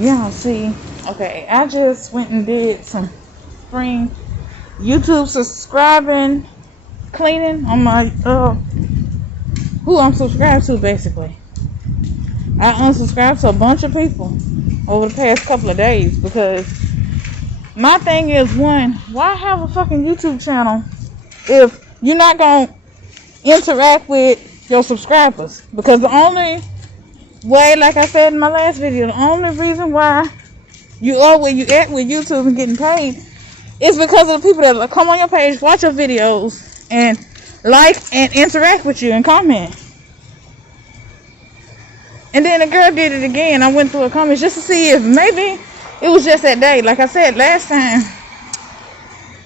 Yeah, see, okay, I just went and did some spring YouTube subscribing cleaning on my who I'm subscribed to. Basically, I unsubscribed to a bunch of people over the past couple of days because my thing is, one, why have a fucking YouTube channel if you're not gonna interact with your subscribers? Because the only way, like I said in my last video, the only reason why you are where you at with YouTube and getting paid is because of the people that come on your page, watch your videos, and like and interact with you and comment. And then the girl did it again. I went through her comments just to see if maybe it was just that day. Like I said last time,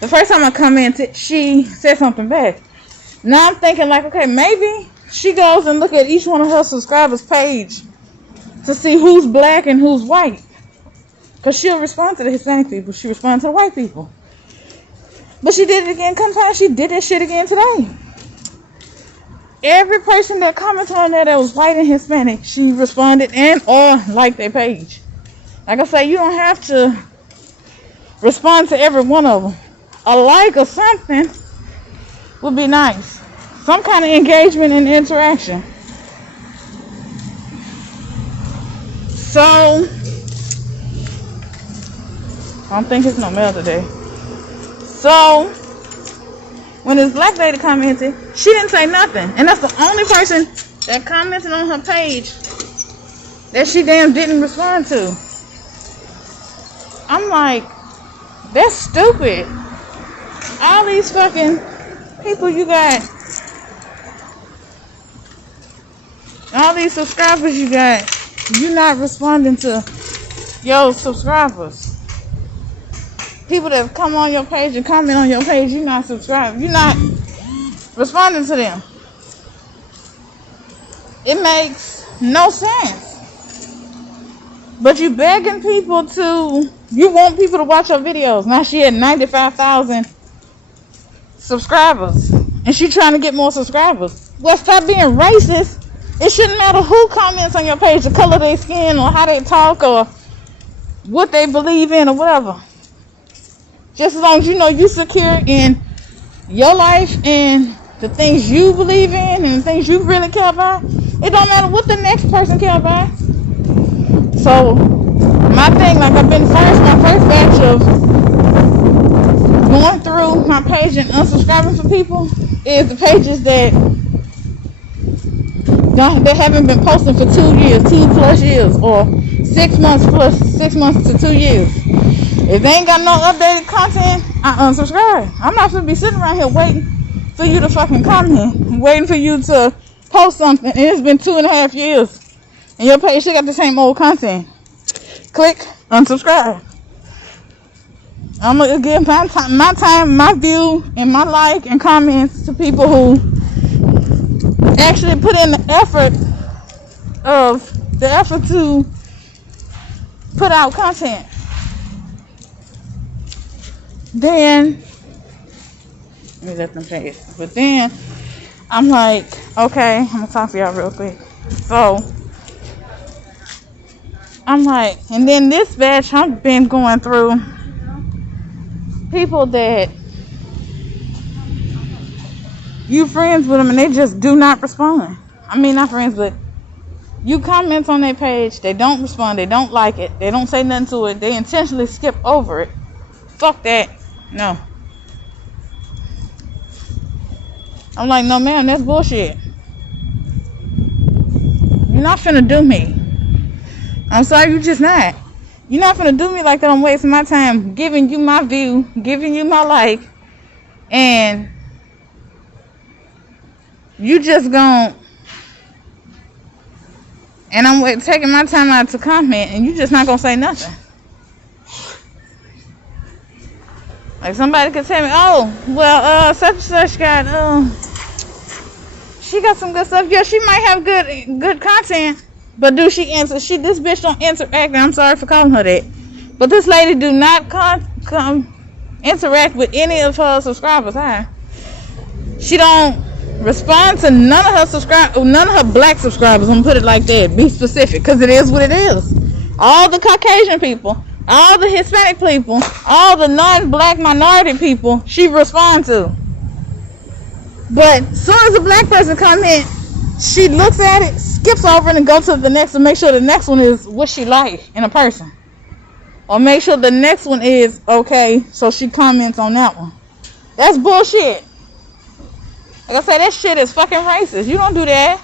the first time I commented, she said something back. Now I'm thinking like, okay, maybe she goes and look at each one of her subscribers' page to see who's black and who's white. Because she'll respond to the Hispanic people. She responds to the white people. But she did it again. Come time, she did that shit again today. Every person that commented on that was white and Hispanic, she responded and or liked their page. Like I say, you don't have to respond to every one of them. A like or something would be nice. Some kind of engagement and interaction. So, I don't think it's no mail today. So, when this black lady commented, she didn't say nothing. And that's the only person that commented on her page that she damn didn't respond to. I'm like, that's stupid. All these fucking people you got, all these subscribers you got, you're not responding to your subscribers. People that have come on your page and comment on your page, you're not subscribed. You're not responding to them. It makes no sense. But you begging people to, you want people to watch your videos. Now she had 95,000 subscribers. And she trying to get more subscribers. Well, stop being racist. It shouldn't matter who comments on your page, the color of their skin or how they talk or what they believe in or whatever. Just as long as you know you secure in your life and the things you believe in and the things you really care about, it don't matter what the next person care about. So, my thing, like I've been my first batch of going through my page and unsubscribing for people is the pages that haven't been posting for 2 years, 2+ years, or 6 months plus 6 months to 2 years. If they ain't got no updated content, I unsubscribe. I'm not gonna be sitting around here waiting for you to fucking comment, waiting for you to post something, and it's been 2.5 years, and your page still got the same old content. Click unsubscribe. I'm gonna give my time, my view, and my like and comments to people who actually put in the effort to put out content. Then let me let them say it. But then I'm like, okay, I'm gonna talk to y'all real quick. So I'm like, and then this batch I've been going through people that you friends with them and they just do not respond. I mean, not friends, but you comment on their page, they don't respond, they don't like it, they don't say nothing to it, they intentionally skip over it. Fuck that. No. I'm like, no ma'am, that's bullshit. You're not finna do me. I'm sorry, you're just not. You're not finna do me like that. I'm wasting my time giving you my view, giving you my like, and you just gon' and I'm taking my time out to comment, and you just not gonna say nothing. Like somebody could tell me, oh, well, such and such got, she got some good stuff. Yeah, she might have good content, but do she answer? This bitch don't interact, and I'm sorry for calling her that. But this lady do not interact with any of her subscribers. Huh? She don't respond to none of her black subscribers. I'm gonna put it like that. Be specific, because it is what it is. all the Caucasian people, all the Hispanic people, all the non-black minority people she responds to. But as soon as a black person comment, she looks at it, skips over it, and goes to the next to make sure the next one is what she like in a person. Or make sure the next one is okay, so she comments on that one. That's bullshit. Like I said, that shit is fucking racist. You don't do that.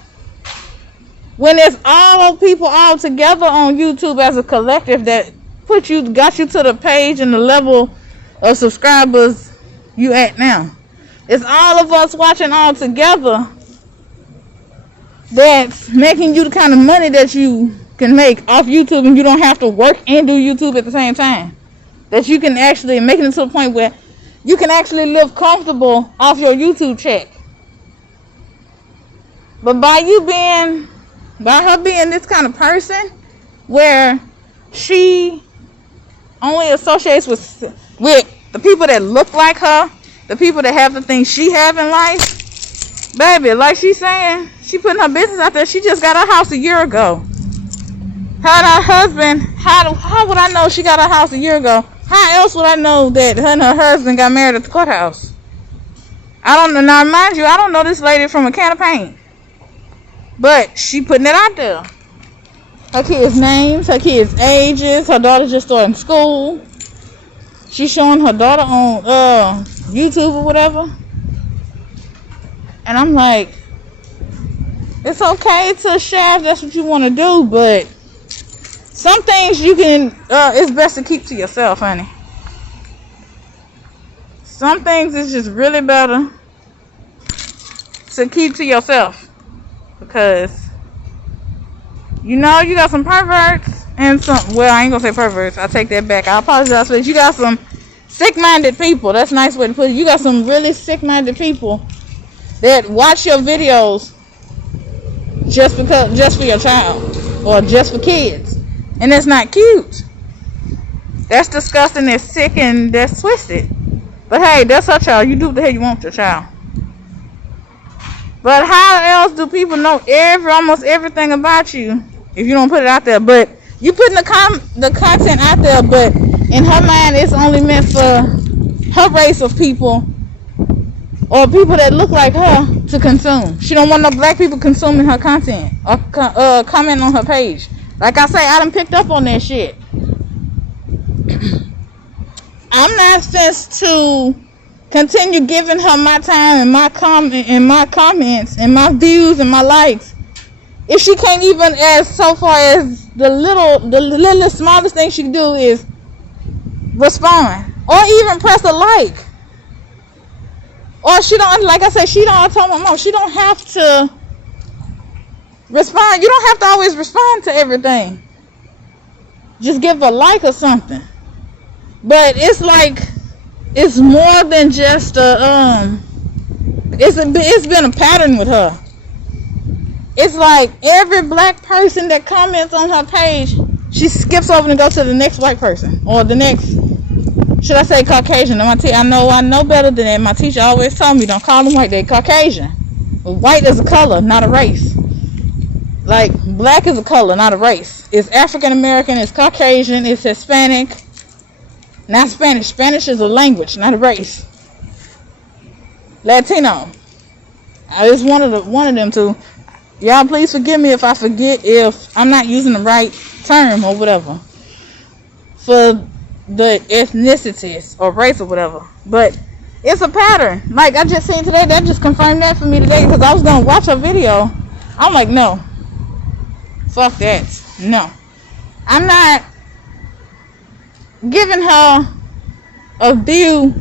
When it's all people all together on YouTube as a collective that got you to the page and the level of subscribers you at now. It's all of us watching all together that's making you the kind of money that you can make off YouTube, and you don't have to work and do YouTube at the same time. That you can actually make it to the point where you can actually live comfortable off your YouTube check. But by her being this kind of person where she only associates with the people that look like her, the people that have the things she have in life, baby, like she's saying, she putting her business out there. She just got her house a year ago. Her and her husband, how would I know she got her house a year ago? How else would I know that her and her husband got married at the courthouse? I don't know. Now, mind you, I don't know this lady from a can of paint. But she putting it out there. Her kids' names, her kids' ages, her daughter just starting school. She's showing her daughter on YouTube or whatever. And I'm like, it's okay to share if that's what you want to do, but some things you can, it's best to keep to yourself, honey. Some things is just really better to keep to yourself. Because, you know, you got some perverts and some, well, I ain't gonna say perverts. I take that back. I apologize, but you got some sick-minded people. That's a nice way to put it. You got some really sick-minded people that watch your videos just for your child or just for kids. And that's not cute. That's disgusting, that's sick, and that's twisted. But hey, that's her child. You do what the hell you want with your child. But how else do people know almost everything about you if you don't put it out there? But you putting the content out there, but in her mind, it's only meant for her race of people or people that look like her to consume. She don't want no black people consuming her content or comment on her page. Like I say, I done picked up on that shit. I'm not supposed to continue giving her my time and my comments and my views and my likes if she can't even, as so far as the little smallest thing she can do is respond or even press a like. Or she don't, like I said, I told my mom, she don't have to respond. You don't have to always respond to everything. Just give a like or something. But it's like, it's more than just it's been a pattern with her. It's like every black person that comments on her page, she skips over and goes to the next white person or the next, should I say Caucasian? I know better than that. My teacher always told me, don't call them white, they're Caucasian. But white is a color, not a race. Like black is a color, not a race. It's African American, it's Caucasian, it's Hispanic. Not Spanish. Spanish is a language, not a race. Latino. It's one of them two. Y'all please forgive me if I forget if I'm not using the right term or whatever for the ethnicities or race or whatever. But it's a pattern. Like I just seen today, that just confirmed that for me today because I was gonna watch a video. I'm like, no. Fuck that. No. I'm not giving her a view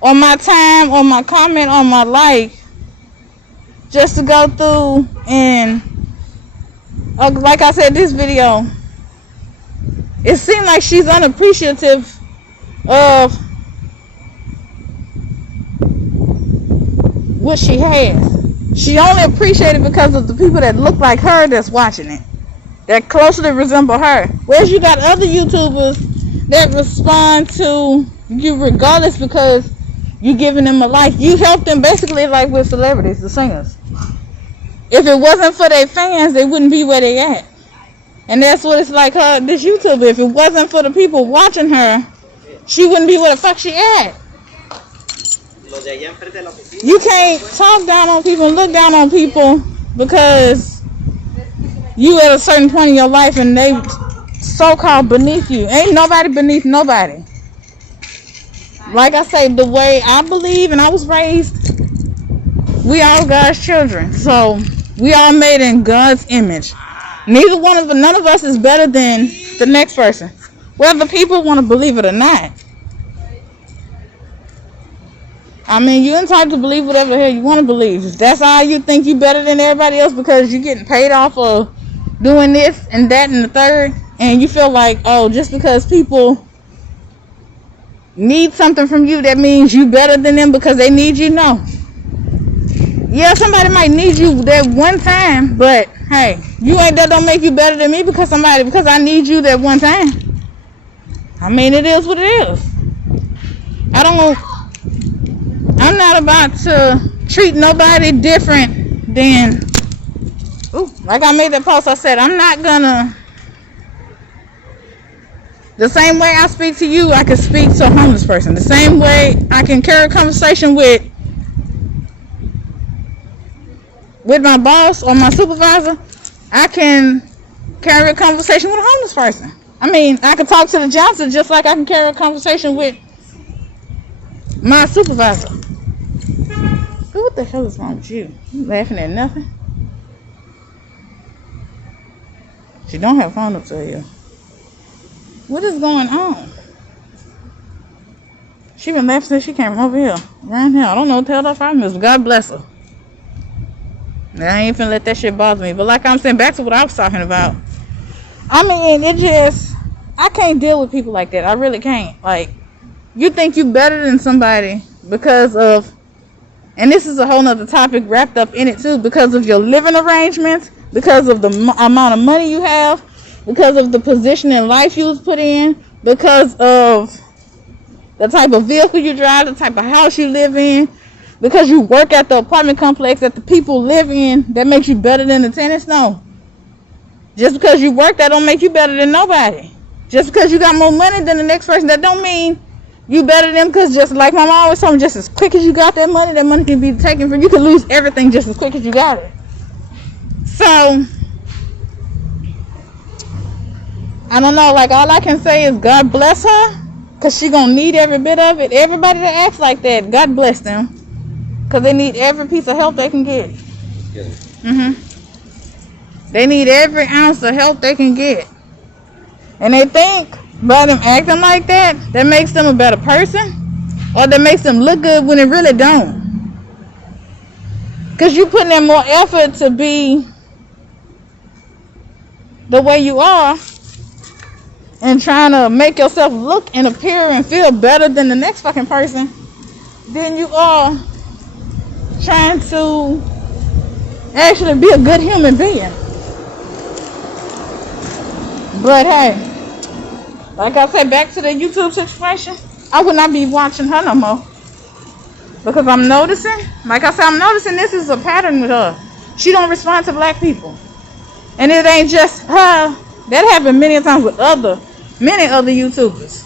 or my time or my comment or my like just to go through and like I said, this video, it seemed like she's unappreciative of what she has. She only appreciated because of the people that look like her that's watching it, that closely resemble her. Whereas you got other YouTubers that respond to you regardless because you giving them a like. You help them basically like with celebrities, the singers. If it wasn't for their fans, they wouldn't be where they at. And that's what it's like her, this YouTube. If it wasn't for the people watching her, she wouldn't be where the fuck she at. You can't talk down on people and look down on people because you at a certain point in your life and they so-called beneath you. Ain't nobody beneath nobody. Like I say, the way I believe and I was raised, we all God's children. So we all made in God's image. None of us is better than the next person, whether people want to believe it or not. I mean, you're entitled to believe whatever the hell you want to believe. If that's how you think you better than everybody else because you're getting paid off of doing this and that and the third, and you feel like, oh, just because people need something from you, that means you better than them because they need you? No. Yeah, somebody might need you that one time, but hey, that don't make you better than me because I need you that one time. I mean, it is what it is. I'm not about to treat nobody different than, like I made that post, I said, I'm not gonna, the same way I speak to you, I can speak to a homeless person. The same way I can carry a conversation with my boss or my supervisor, I can carry a conversation with a homeless person. I mean, I can talk to the Johnson just like I can carry a conversation with my supervisor. What the hell is wrong with you? You laughing at nothing? She don't have a phone up to you. What is going on? She been laughing since she came from over here. Around here. I don't know what the hell that problem is, but God bless her. I ain't finna let that shit bother me. But like I'm saying, back to what I was talking about. I mean, I can't deal with people like that. I really can't. Like, you think you better than somebody because of, and this is a whole nother topic wrapped up in it too, because of your living arrangements, because of the amount of money you have, because of the position in life you was put in, because of the type of vehicle you drive, the type of house you live in, because you work at the apartment complex that the people live in, that makes you better than the tenants? No. Just because you work, that don't make you better than nobody. Just because you got more money than the next person, that don't mean you better than them, because just like my mom always told me, just as quick as you got that money can be taken from you. You can lose everything just as quick as you got it. So, I don't know, like all I can say is God bless her, because she gonna need every bit of it. Everybody that acts like that, God bless them, because they need every piece of help they can get. They need every ounce of help they can get. And they think by them acting like that makes them a better person, or that makes them look good when it really don't. Because you putting in more effort to be the way you are and trying to make yourself look and appear and feel better than the next fucking person than you are trying to actually be a good human being. But hey, like I said, back to the YouTube situation, I would not be watching her no more. Because I'm noticing this is a pattern with her. She don't respond to black people. And it ain't just her. That happened many times with many other YouTubers.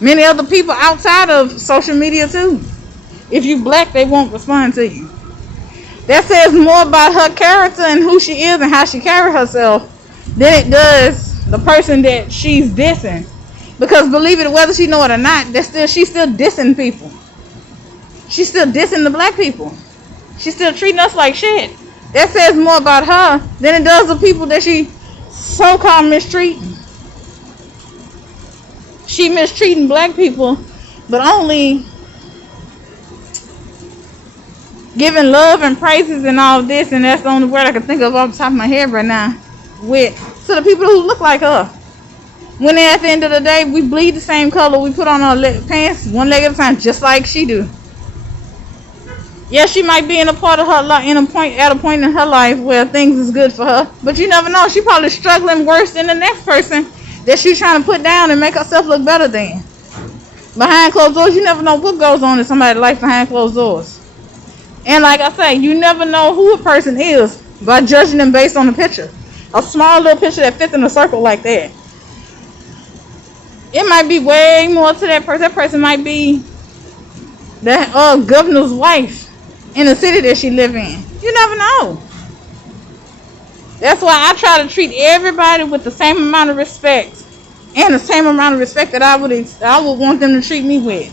Many other people outside of social media too. If you black, they won't respond to you. That says more about her character and who she is and how she carries herself than it does the person that she's dissing. Because believe it, whether she know it or not, she's still dissing people. She's still dissing the black people. She's still treating us like shit. That says more about her than it does the people that she so-called mistreating. She mistreating black people, but only giving love and praises and all this, and that's the only word I can think of off the top of my head right now, to the people who look like her. When at the end of the day, we bleed the same color, we put on our pants one leg at a time, just like she do. Yeah, she might be in a part of her life, at a point in her life where things is good for her, but you never know. She probably struggling worse than the next person that she's trying to put down and make herself look better than. Behind closed doors, you never know what goes on in somebody's life behind closed doors. And like I say, you never know who a person is by judging them based on the picture. a small little picture that fits in a circle like that. It might be way more to that person. That person might be the governor's wife in the city that she live in. You never know. That's why I try to treat everybody with the same amount of respect, and the same amount of respect that I would want them to treat me with.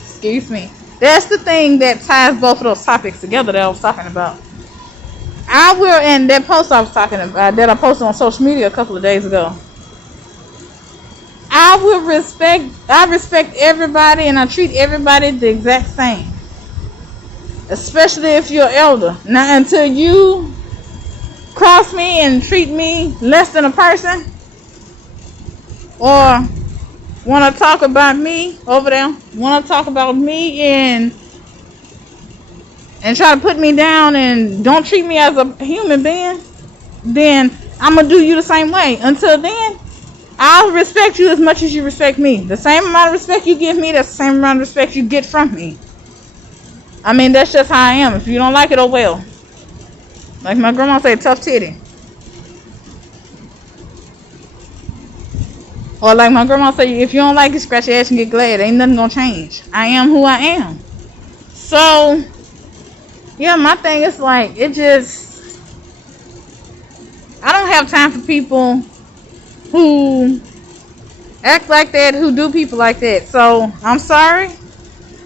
Excuse me. That's the thing that ties both of those topics together that I was talking about. And that post I was talking about, that I posted on social media a couple of days ago. I respect everybody, and I treat everybody the exact same. Especially if you're elder. Now, until you cross me and treat me less than a person, or want to talk about me over there, want to talk about me and try to put me down and don't treat me as a human being, then I'm going to do you the same way. Until then, I'll respect you as much as you respect me. The same amount of respect you give me, that's the same amount of respect you get from me. I mean, that's just how I am. If you don't like it, oh well. Like my grandma said, tough titty. Or like my grandma said, if you don't like it, scratch your ass and get glad. Ain't nothing gonna change. I am who I am. So, yeah, my thing is like, I don't have time for people who act like that, who do people like that. So, I'm sorry.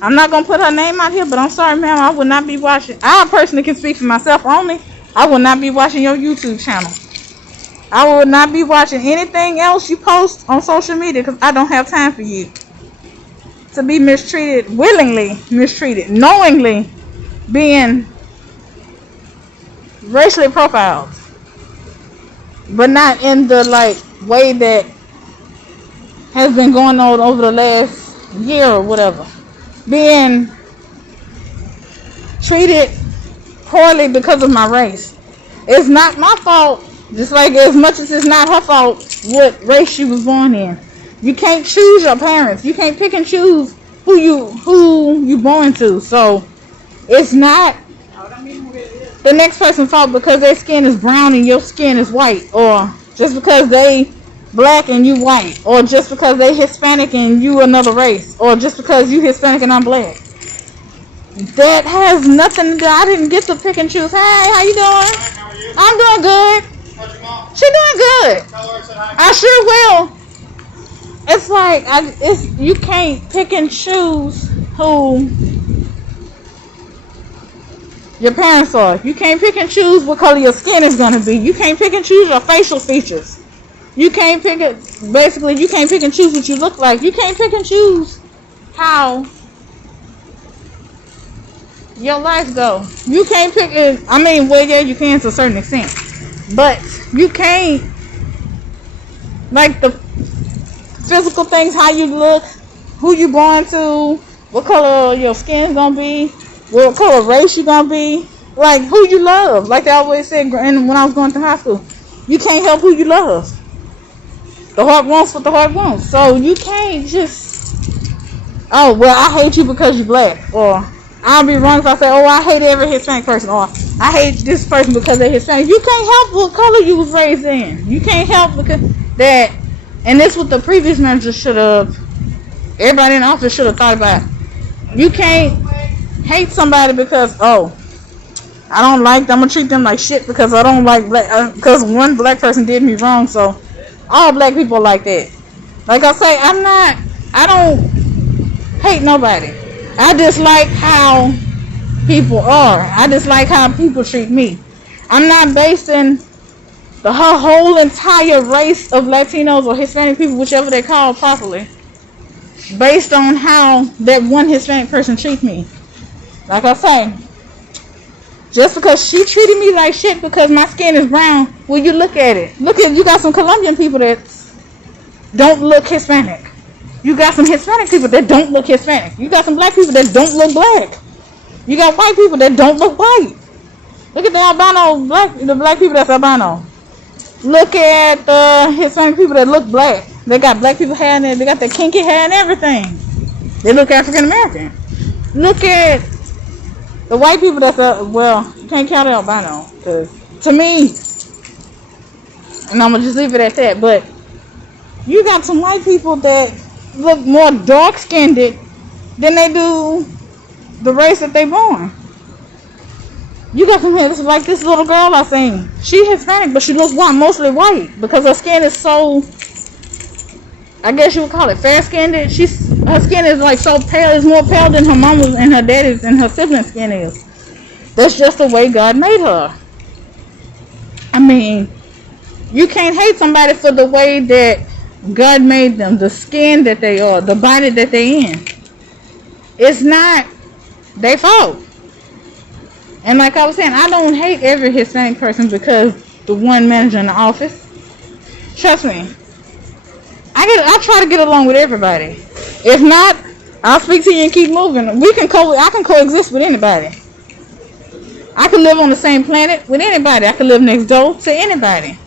I'm not going to put her name out here, but I'm sorry, ma'am. I would not be watching. I personally can speak for myself only. I will not be watching your YouTube channel. I will not be watching anything else you post on social media because I don't have time for you to be mistreated, willingly mistreated, knowingly being racially profiled, but not in the way that has been going on over the last year or whatever. Being treated poorly because of my race. It's not my fault, just like as much as it's not her fault what race she was born in. You can't choose your parents. You can't pick and choose who you born to. So it's not the next person's fault because their skin is brown and your skin is white, or just because they black and you white, or just because they Hispanic and you another race, or just because you Hispanic and I'm black. That has nothing to do. I didn't get to pick and choose. Hey, how you doing? How are you? I'm doing good. How's your mom? She doing good. Tell her I said hi. I sure will. It's like you can't pick and choose who your parents are. You can't pick and choose what color your skin is gonna be. You can't pick and choose your facial features. You can't pick it. Basically, you can't pick and choose what you look like. You can't pick and choose how your life go. You can't pick it. I mean, well, yeah, you can to a certain extent, but you can't, like, the physical things, how you look, who you born to, what color your skin's gonna be, what color race you gonna be, like who you love. Like they always said when I was going to high school, you can't help who you love. The heart wants what the heart wants. So you can't just, oh, well, I hate you because you're black. Or I'll be wrong if I say, oh, I hate every Hispanic person. Or I hate this person because they're Hispanic. You can't help what color you was raised in. You can't help because that. And this what the previous manager should have, everybody in the office should have thought about. You can't hate somebody because, oh, I don't like them. I'm going to treat them like shit because I don't like black, because one black person did me wrong. So all black people are like that. Like I say, I don't hate nobody. I just like how people are. I just like how people treat me. I'm not basing the whole entire race of Latinos or Hispanic people, whichever they call properly, based on how that one Hispanic person treats me. Like I say, just because she treated me like shit because my skin is brown, well, you look at it. You got some Colombian people that don't look Hispanic. You got some Hispanic people that don't look Hispanic. You got some black people that don't look black. You got white people that don't look white. Look at the black people that's albino. Look at the Hispanic people that look black. They got black people hair in there. They got their kinky hair and everything. They look African American. Look at The white people that's well, you can't count albino, cause to me, and I'm gonna just leave it at that. But you got some white people that look more dark skinned than they do the race that they born. You got some here, like this little girl I seen. She Hispanic, but she looks white, mostly white, because her skin is so, I guess you would call it fair skinned. Her skin is like so pale, it's more pale than her mama's and her daddy's and her sibling's skin is. That's just the way God made her. I mean, you can't hate somebody for the way that God made them, the skin that they are, the body that they in. It's not their fault. And like I was saying, I don't hate every Hispanic person because the one manager in the office. Trust me. I try to get along with everybody. If not, I'll speak to you and keep moving. I can coexist with anybody. I can live on the same planet with anybody. I can live next door to anybody.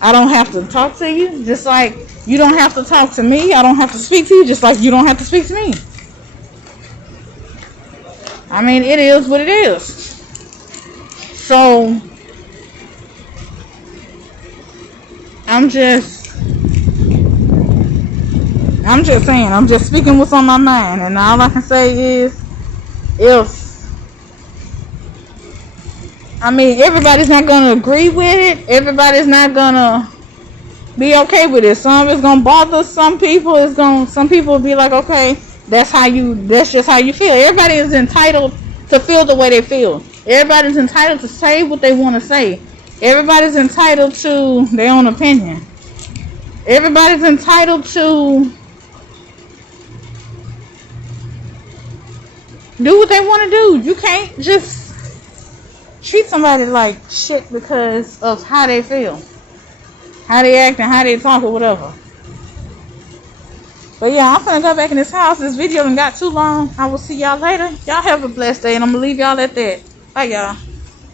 I don't have to talk to you, just like you don't have to talk to me. I don't have to speak to you, just like you don't have to speak to me. I mean, it is what it is. So, I'm just saying, I'm just speaking what's on my mind, and all I can say is, everybody's not gonna agree with it. Everybody's not gonna be okay with it. Some is gonna bother some people. Some people will be like, okay, that's just how you feel. Everybody is entitled to feel the way they feel. Everybody's entitled to say what they want to say. Everybody's entitled to their own opinion. Everybody's entitled to do what they want to do. You can't just treat somebody like shit because of how they feel, how they act, and how they talk or whatever. But yeah, I'm finna go back in this house. This video done got too long. I will see y'all later. Y'all have a blessed day, and I'm gonna leave y'all at that. Bye, y'all.